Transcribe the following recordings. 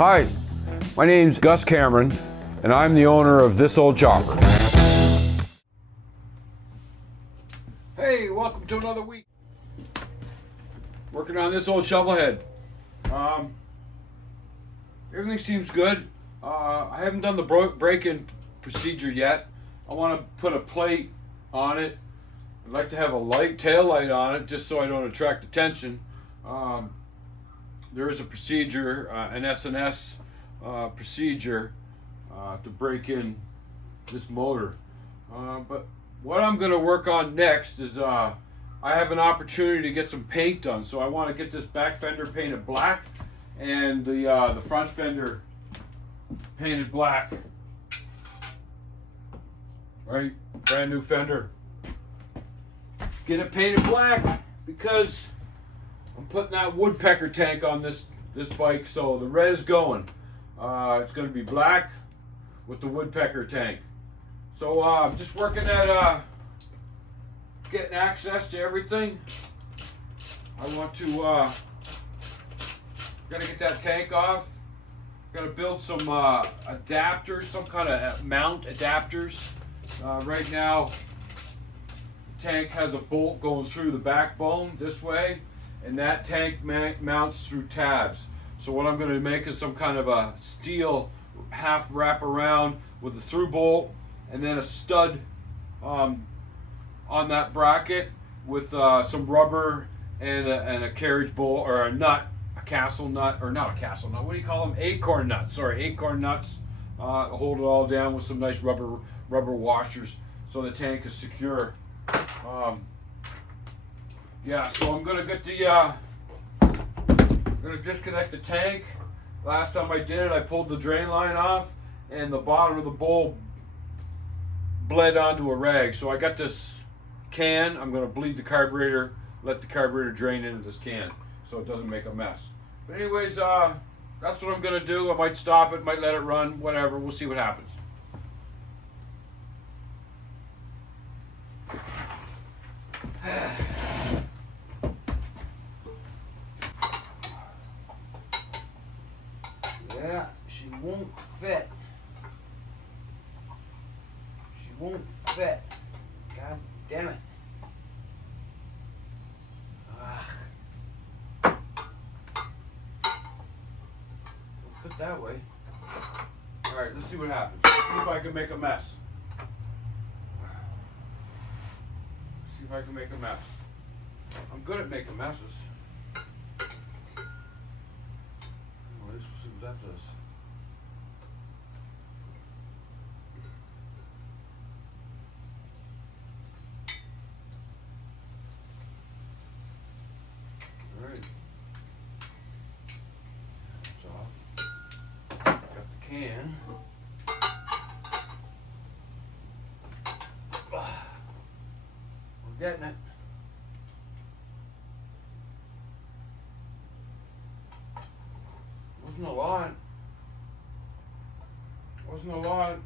Hi, my name's Gus Cameron, and I'm the owner of This Old Chopper. Hey, welcome to another week. Working on this old shovelhead. Everything seems good. I haven't done the break-in procedure yet. I want to put a plate on it. I'd like to have a tail light on it just so I don't attract attention. There is a procedure, an S&S procedure to break in this motor. But what I'm going to work on next is I have an opportunity to get some paint done. So I want to get this back fender painted black and the front fender painted black. Right? Brand new fender. Get it painted black because I'm putting that woodpecker tank on this bike, so the red is going. It's going to be black with the woodpecker tank. So I'm just working at getting access to everything. I want to gotta get that tank off. Gotta build some adapters, some kind of mount adapters. Right now, the tank has a bolt going through the backbone this way, and that tank mounts through tabs. So what I'm going to make is some kind of a steel half wrap around with a through bolt, and then a stud on that bracket with some rubber and a carriage bolt or a nut, a castle nut, or not a castle nut. What do you call them? Acorn nuts. Sorry, acorn nuts. Hold it all down with some nice rubber washers so the tank is secure. Yeah, so I'm gonna get the I'm gonna disconnect the tank. Last time I did it, I pulled the drain line off and the bottom of the bowl bled onto a rag. So I got this can. I'm gonna bleed the carburetor, let the carburetor drain into this can so it doesn't make a mess. But anyways, that's what I'm gonna do. I might stop it, might let it run, whatever. We'll see what happens. Yeah, she won't fit. She won't fit. God damn it. Ugh. Don't fit that way. Alright, let's see what happens. See if I can make a mess. See if I can make a mess. I'm good at making messes. Let's see what that does. Alright. That's off. Got the can. We're getting it. Wasn't a lot. Wasn't a lot.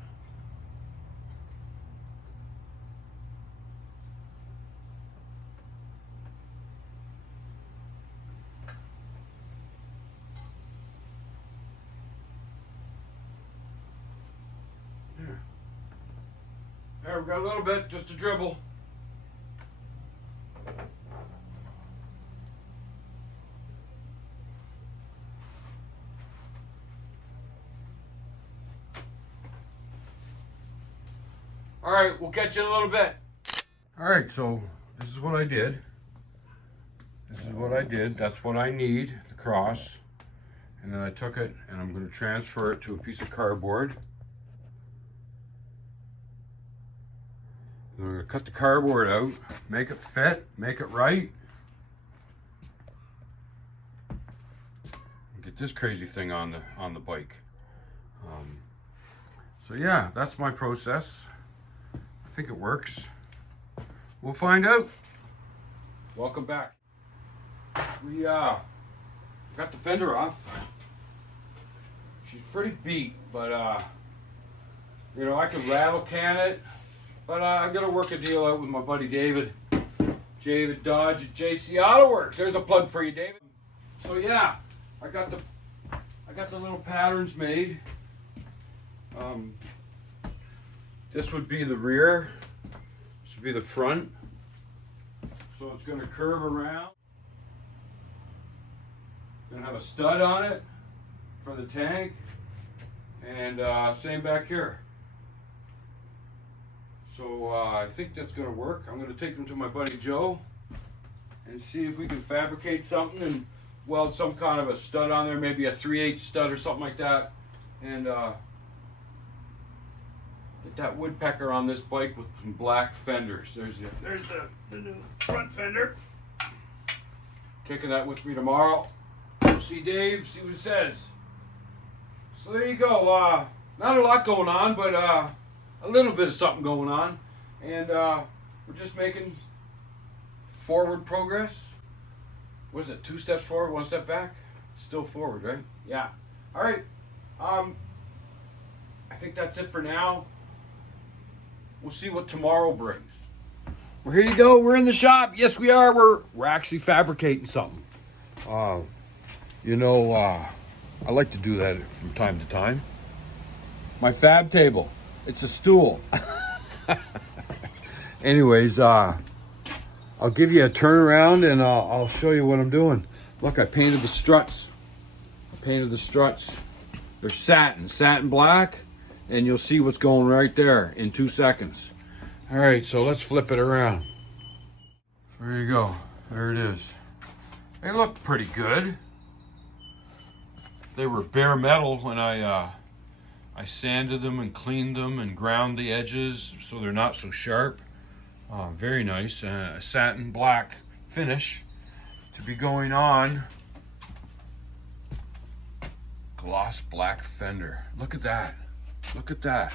There, we got a little bit, just a dribble. All right, we'll catch you in a little bit. All right, so this is what I did. This is what I did. That's what I need, the cross. And then I took it and I'm going to transfer it to a piece of cardboard. And I'm going to cut the cardboard out, make it fit, make it right. And get this crazy thing on the bike. So yeah, that's my process. I think it works. We'll find out. Welcome back. We got the fender off. She's pretty beat, but you know, I could rattle can it, but I'm gonna work a deal out with my buddy David Dodge at JC Auto Works. There's a plug for you, David. So yeah, I got the I got the little patterns made. This would be the rear. This would be the front. So it's going to curve around. Going to have a stud on it for the tank. And same back here. So I think that's going to work. I'm going to take them to my buddy Joe and see if we can fabricate something and weld some kind of a stud on there, maybe a 3/8 stud or something like that, and get that woodpecker on this bike with some black fenders. There's the new front fender. Taking that with me tomorrow. We'll see Dave, see what he says. So there you go. Not a lot going on, but a little bit of something going on, and we're just making forward progress. What is it? 2 steps forward, 1 step back? Still forward, right? Yeah. All right. I think that's it for now. We'll see what tomorrow brings. Well, here you go. We're in the shop. Yes, we are. We're actually fabricating something. I like to do that from time to time. My fab table. It's a stool. Anyways, I'll give you a turnaround and I'll show you what I'm doing. Look, I painted the struts. They're satin black, and you'll see what's going right there in 2 seconds. All right, so let's flip it around. There you go. There it is. They look pretty good. They were bare metal when I sanded them and cleaned them and ground the edges so they're not so sharp. Very nice. A satin black finish to be going on. Gloss black fender. Look at that. Look at that.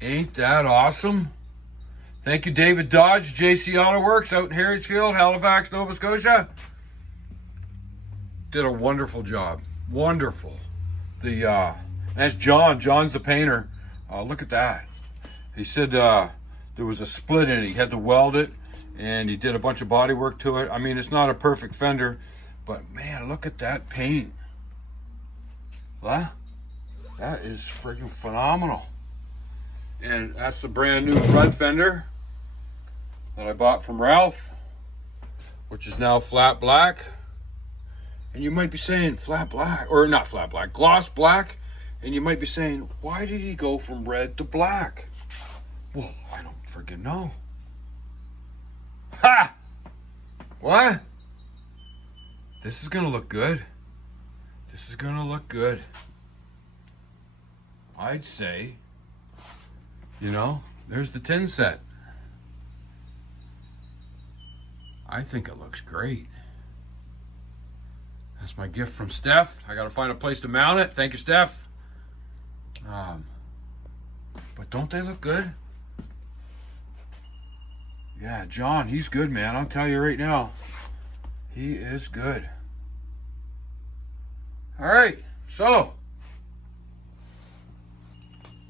Ain't that awesome? Thank you, David Dodge, JC Auto Works out in Harrodsfield, Halifax, Nova Scotia. Did a wonderful job. Wonderful. That's John. John's the painter. Look at that. He said there was a split in it. He had to weld it, and he did a bunch of body work to it. I mean, it's not a perfect fender, but man, look at that paint. What? That is freaking phenomenal. And that's the brand new front fender that I bought from Ralph, which is now flat black. And you might be saying flat black, or not flat black, gloss black. And you might be saying, why did he go from red to black? Well, I don't freaking know. Ha! What? This is gonna look good. This is gonna look good. I'd say, there's the tin set. I think it looks great. That's my gift from Steph. I gotta find a place to mount it. Thank you, Steph. But don't they look good? Yeah, John, he's good, man. I'll tell you right now. He is good. All right, so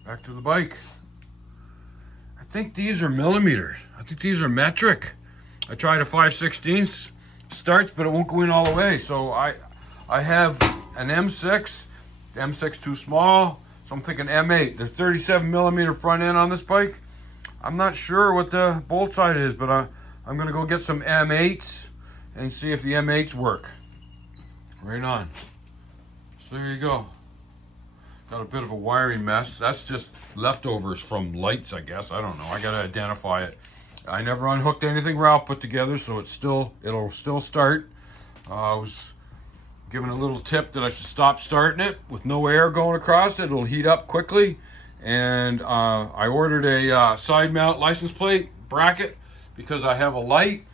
back to the bike. I think these are millimeters. I think these are metric. I tried a 5/16 starts, but it won't go in all the way. So I have an M6. The M6 too small, so I'm thinking M8. There's 37 millimeter front end on this bike. I'm not sure what the bolt side is, but I'm gonna go get some M8s and see if the M8s work. Right on. So there you go. Got a bit of a wiring mess. That's just leftovers from lights, I guess. I don't know. I gotta identify it. I never unhooked anything Ralph put together, so it'll still start. I was given a little tip that I should stop starting it with no air going across it. It'll heat up quickly. And I ordered a side mount license plate bracket because I have a light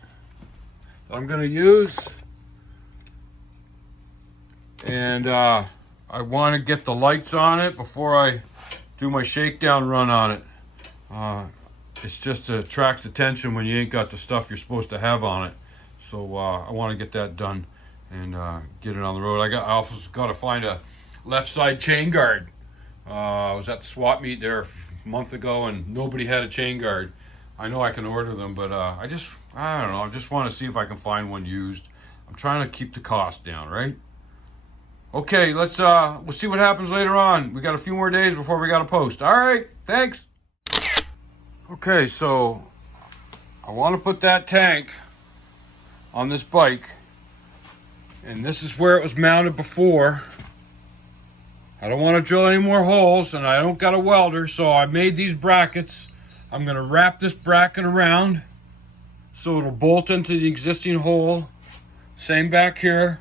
that I'm going to use. And I want to get the lights on it before I do my shakedown run on it. It's just attracts attention when you ain't got the stuff you're supposed to have on it. So I want to get that done and get it on the road. I also got to find a left side chain guard. I was at the swap meet there a month ago and nobody had a chain guard. I know I can order them, but I don't know. I just want to see if I can find one used. I'm trying to keep the cost down, right? Okay, we'll see what happens later on. We got a few more days before we got to post. All right, thanks. Okay, so I want to put that tank on this bike, and this is where it was mounted before. I don't want to drill any more holes, and I don't got a welder, so I made these brackets. I'm going to wrap this bracket around so it'll bolt into the existing hole. Same back here.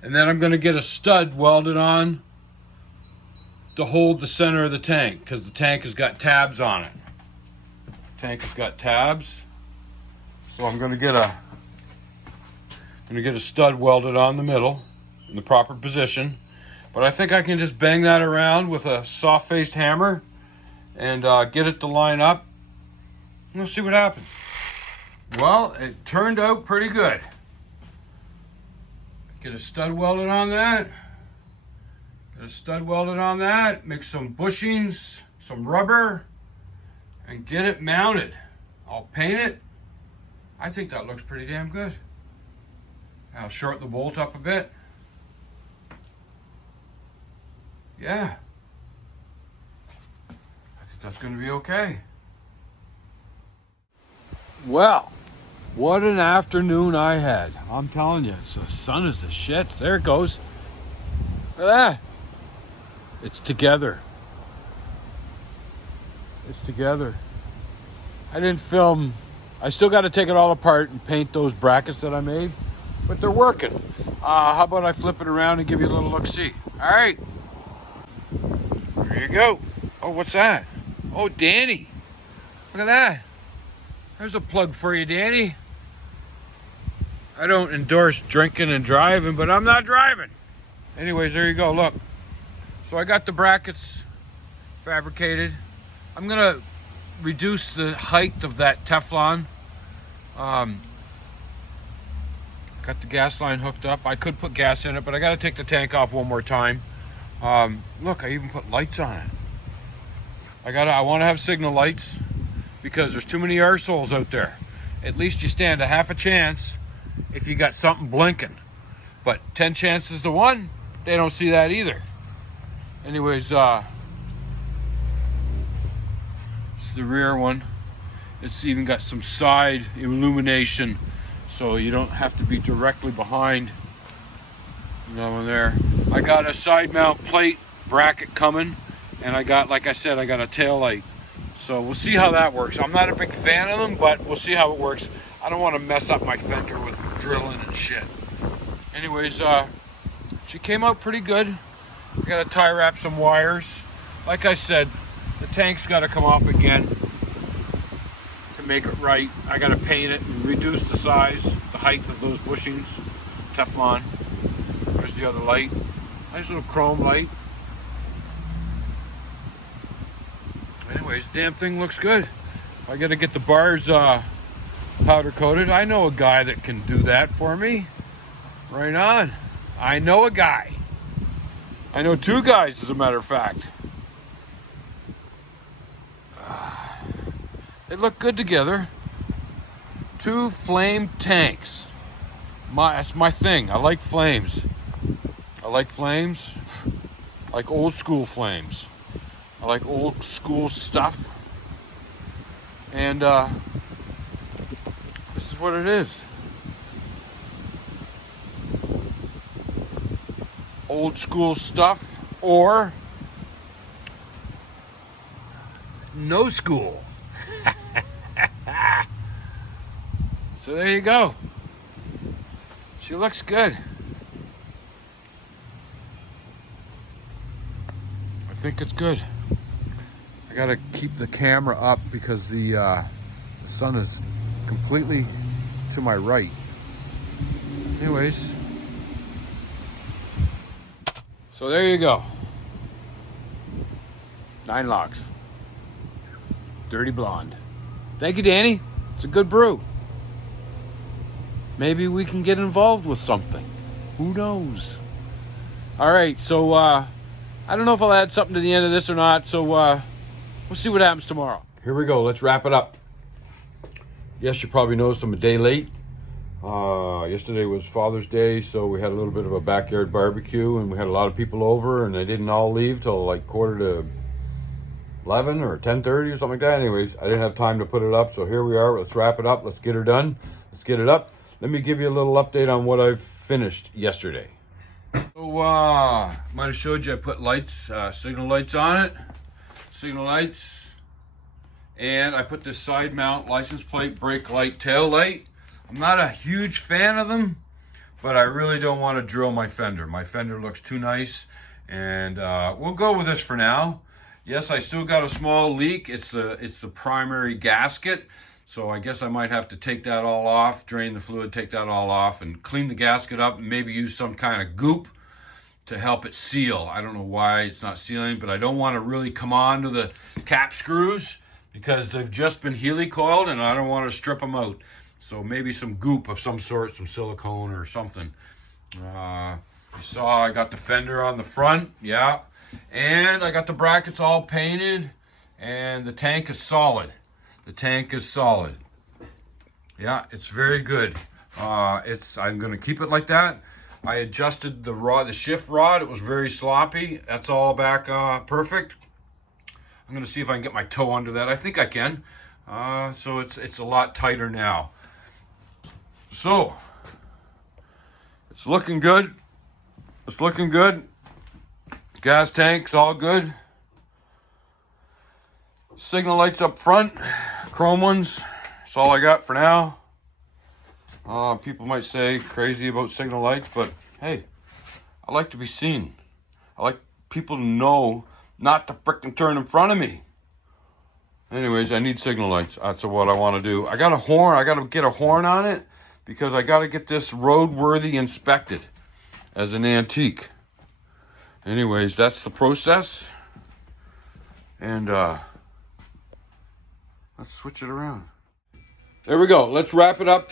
And then I'm going to get a stud welded on to hold the center of the tank, because the tank has got tabs on it. The tank has got tabs. So I'm going to get a stud welded on the middle in the proper position. But I think I can just bang that around with a soft-faced hammer and get it to line up. We'll see what happens. Well, it turned out pretty good. Get a stud welded on that. Get a stud welded on that. Make some bushings, some rubber, and get it mounted. I'll paint it. I think that looks pretty damn good. I'll shorten the bolt up a bit. Yeah. I think that's going to be okay. Well, what an afternoon I had. I'm telling you, the sun is the shits. There it goes. Look at that. It's together. It's together. I didn't film. I still got to take it all apart and paint those brackets that I made, but they're working. How about I flip it around and give you a little look-see? All right. There you go. Oh, what's that? Oh, Danny. Look at that. There's a plug for you, Danny. I don't endorse drinking and driving, but I'm not driving. Anyways, there you go. Look. So I got the brackets fabricated. I'm going to reduce the height of that Teflon. Got the gas line hooked up. I could put gas in it, but I got to take the tank off one more time. Look, I even put lights on it. I want to have signal lights because there's too many arseholes out there. At least you stand a half a chance if you got something blinking. But 10 chances to 1, they don't see that either. Anyways, it's the rear one. It's even got some side illumination, so you don't have to be directly behind that one there. I got a side mount plate bracket coming, and I got, like I said, I got a tail light. So we'll see how that works. I'm not a big fan of them, but we'll see how it works. I don't want to mess up my fender with drilling and shit. Anyways, she came out pretty good. I got to tie wrap some wires. Like I said, the tank's got to come off again to make it right. I got to paint it and reduce the size, the height of those bushings, Teflon. There's the other light. Nice little chrome light. Anyways, damn thing looks good. I got to get the bars powder coated. I know a guy that can do that for me. Right on. I know a guy. I know 2 guys, as a matter of fact. They look good together. 2 flame tanks. That's my thing. I like flames. I like flames. I like old school flames. I like old school stuff. And this is what it is. Old school stuff or no school. So there you go. She looks good. I think it's good. I gotta keep the camera up because the sun is completely to my right. Anyways. So there you go. 9 logs. Dirty blonde. Thank you, Danny. It's a good brew. Maybe we can get involved with something. Who knows? All right, so I don't know if I'll add something to the end of this or not, so we'll see what happens tomorrow. Here we go. Let's wrap it up. Yes, you probably noticed I'm a day late. Yesterday was Father's Day, so we had a little bit of a backyard barbecue, and we had a lot of people over, and they didn't all leave till like 11:45 or 10:30 or something like that. Anyways, I didn't have time to put it up, so here we are. Let's wrap it up. Let's get her done. Let's get it up. Let me give you a little update on what I've finished yesterday. So, might have showed you I put lights, signal lights on it. Signal lights. And I put this side mount license plate, brake light, tail light. I'm not a huge fan of them, but I really don't want to drill my fender. My fender looks too nice, and we'll go with this for now. Yes, I still got a small leak. It's the primary gasket, so I guess I might have to take that all off, drain the fluid, take that all off, and clean the gasket up, and maybe use some kind of goop to help it seal. I don't know why it's not sealing, but I don't want to really come on to the cap screws because they've just been helicoiled, and I don't want to strip them out. So maybe some goop of some sort, some silicone or something. You saw I got the fender on the front, yeah. And I got the brackets all painted, and the tank is solid. The tank is solid. Yeah, it's very good. I'm gonna keep it like that. I adjusted the rod, the shift rod. It was very sloppy. That's all back perfect. I'm gonna see if I can get my toe under that. I think I can. So it's a lot tighter now. So, it's looking good. It's looking good. Gas tank's all good. Signal lights up front. Chrome ones. That's all I got for now. People might say crazy about signal lights, but hey, I like to be seen. I like people to know not to frickin' turn in front of me. Anyways, I need signal lights. That's what I want to do. I got a horn. I got to get a horn on it, because I got to get this roadworthy inspected as an antique. Anyways, that's the process. And let's switch it around. There we go. Let's wrap it up.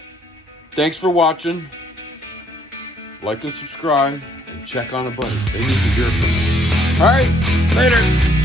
Thanks for watching. Like and subscribe, and check on a buddy. They need to hear from me. All right, later.